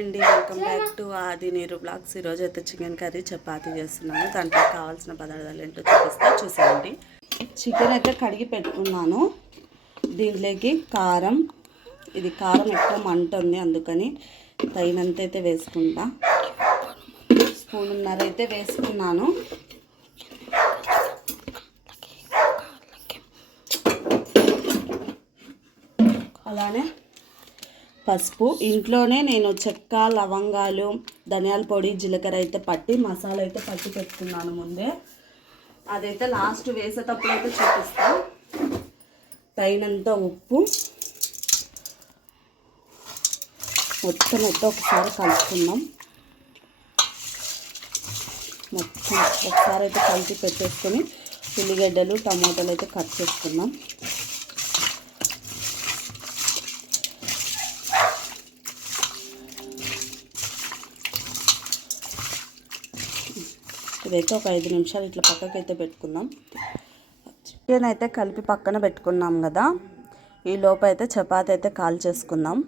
అండి welcome back to ఆది నీరు బ్లాగ్స్. ఈరోజు అయితే చికెన్ కర్రీ చపాతీ చేస్తున్నాను. దాంట్లో కావాల్సిన పదార్థాలు ఏంటో చూపిస్తా చూసేయండి. చికెన్ అయితే కడిగి పెట్టుకున్నాను. దీంట్లోకి కారం ఇది కారం ఎక్కువ మంటుంది అందుకని తగినంత అయితే వేసుకుంటా. స్పూన్నర అయితే వేసుకున్నాను. అలానే పసుపు. ఇంట్లోనే నేను చెక్క లవంగాలు ధనియాల పొడి జీలకర్ర అయితే పట్టి మసాలా అయితే పట్టి పెట్టుకున్నాను ముందే. అదైతే లాస్ట్ వేసేటప్పుడు అయితే చూపిస్తా. తగినంత ఉప్పు. మొత్తం అయితే ఒకసారి కలుపుకుందాం. మొత్తం ఒకసారి అయితే కలిపి పెట్టేసుకొని ఉల్లిగడ్డలు టమాటాలు అయితే కట్ చేసుకుందాం. ఇదైతే ఒక ఐదు నిమిషాలు ఇట్లా పక్కకైతే పెట్టుకుందాం. చికెన్ అయితే కలిపి పక్కన పెట్టుకున్నాం కదా. ఈ లోపు అయితే చపాతి అయితే కాల్ చేసుకుందాం.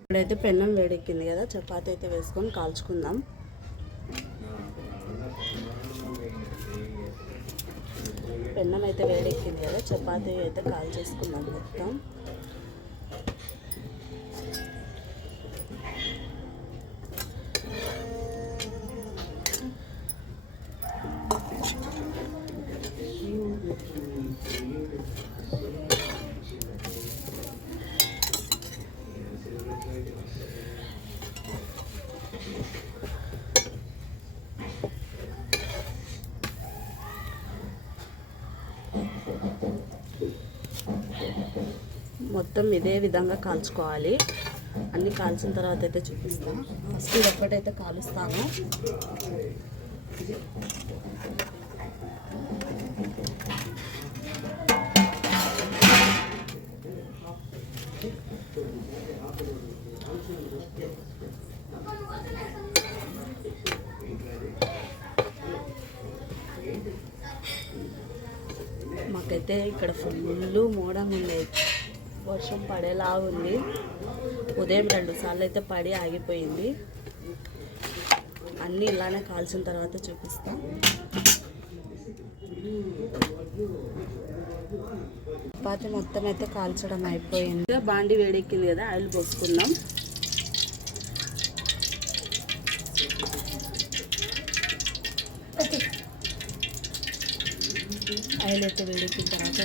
ఇప్పుడైతే పెన్నం వేడెక్కింది కదా చపాతి అయితే వేసుకొని కాల్చుకుందాం. పెన్నం అయితే వేడెక్కింది కదా చపాతి అయితే కాల్ చేసుకుందాం మొత్తం. మొత్తం ఇదే విధంగా కాల్చుకోవాలి. అన్నీ కాల్చిన తర్వాత అయితే చూపిస్తాను ఫస్ట్ ఇది ఒక్కటైతే కాలుస్తాను. మాకైతే ఇక్కడ ఫుల్ మోడం ఉండేది వర్షం పడేలా ఉంది. ఉదయం రెండు సార్లు అయితే పడి ఆగిపోయింది. అన్నీ ఇలానే కాల్చిన తర్వాత చూపిస్తాం. చపాతి మొత్తం అయితే కాల్చడం అయిపోయింది. బాండి వేడెక్కింది కదా ఆయిల్ పోసుకుందాం. ఆయిల్ అయితే వేడెక్కిన తర్వాత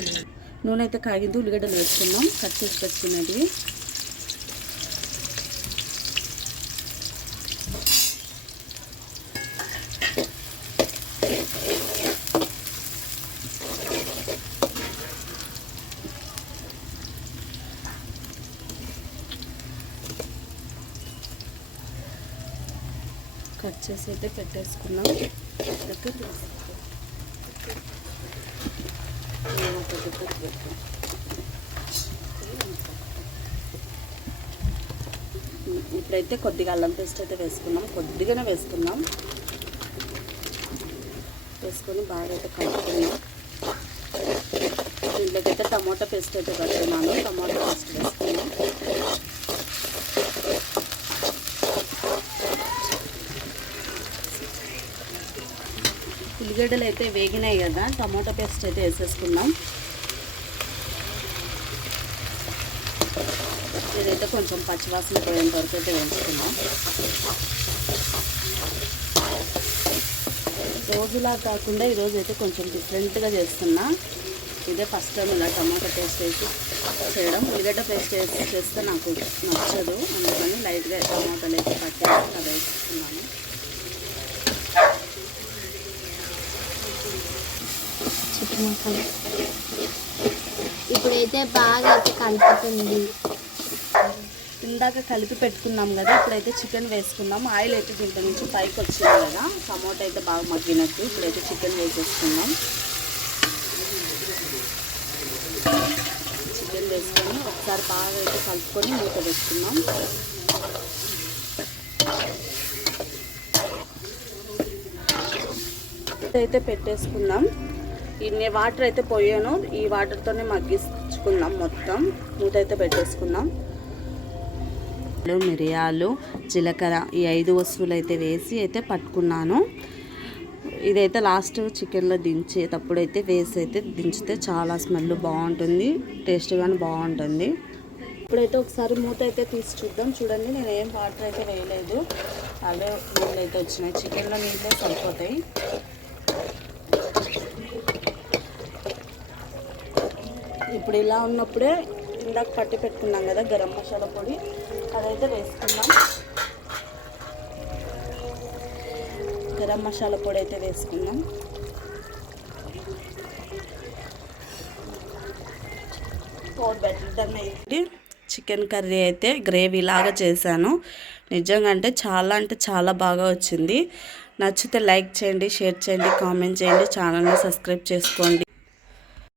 నూనె అయితే కాగింది ఉల్లిగడ్డలు వేసుకున్నాం కట్ చేసి పెట్టుకున్నది. కట్ చేసి అయితే పెట్టేసుకున్నాం దగ్గర ఇప్పుడైతే కొద్దిగా అల్లం పేస్ట్ అయితే వేసుకున్నాం. కొద్దిగానే వేసుకున్నాం. వేసుకొని బాగా అయితే కలుపుకున్నాం. దీంట్లోకి అయితే టమాటా పేస్ట్ అయితే కడుతున్నాను టమాటా పేస్ట్ వేసుకున్నాం. ఉల్లిగడ్డలు అయితే వేగినాయి కదా టమాటా పేస్ట్ అయితే వేసేసుకున్నాం ఇదైతే కొంచెం పచ్చివాసన పోయేంత వరకు అయితే వేసుకున్నాం రోజులా కాకుండా ఈరోజు అయితే కొంచెం డిఫరెంట్గా చేస్తున్నా. ఇదే ఫస్ట్ టైం ఇలా టమాటా పేస్ట్ వేసి చేయడం. ఉల్లిగడ్డ పేస్ట్ వేసి చేస్తే నాకు నచ్చదు. అందుకని లైట్గా టమాటాలు అయితే పట్టేసి అది వేసుకున్నాను. పచ్చి ముక్కలు ఇప్పుడైతే బాగా అయితే కలుపుతుంది. ఇందాక కలిపి పెట్టుకున్నాం కదా ఇప్పుడైతే చికెన్ వేసుకుందాం. ఆయిల్ అయితే దీంట్లో నుంచి పైకి వచ్చింది కదా టమోటా అయితే బాగా మగ్గినట్టు ఇప్పుడైతే చికెన్ వేసేసుకుందాం. చికెన్ వేసుకొని ఒకసారి బాగా అయితే కలుపుకొని మూత వేసుకుందాం అయితే పెట్టేసుకుందాం. ఇన్ని వాటర్ అయితే పోయాను. ఈ వాటర్తోనే మగ్గించుకుందాం మొత్తం. మూత అయితే పెట్టేసుకుందాం మిరియాలు జీలకర్ర ఈ ఐదు వస్తువులు అయితే వేసి అయితే పట్టుకున్నాను. ఇదైతే లాస్ట్ చికెన్లో దించేటప్పుడు అయితే వేసి అయితే దించితే చాలా స్మెల్ బాగుంటుంది. టేస్ట్ కానీ బాగుంటుంది. ఇప్పుడైతే ఒకసారి మూత అయితే తీసి చూద్దాం. చూడండి నేను ఏం వాటర్ అయితే వేయలేదు. అవే నీళ్ళు అయితే వచ్చినాయి. చికెన్లో నీళ్ళే సరిపోతాయి. ఇప్పుడు ఇలా ఉన్నప్పుడే ఇందాక పట్టి పెట్టుకున్నాం కదా గరం మసాలా పొడి అదైతే వేసుకుందాం. గరం మసాలా పొడి అయితే వేసుకుందాం. చికెన్ కర్రీ అయితే గ్రేవీ లాగా చేశాను. నిజంగా అంటే చాలా అంటే చాలా బాగా వచ్చింది. నచ్చితే లైక్ చేయండి షేర్ చేయండి కామెంట్ చేయండి. ఛానల్ని సబ్స్క్రైబ్ చేసుకోండి.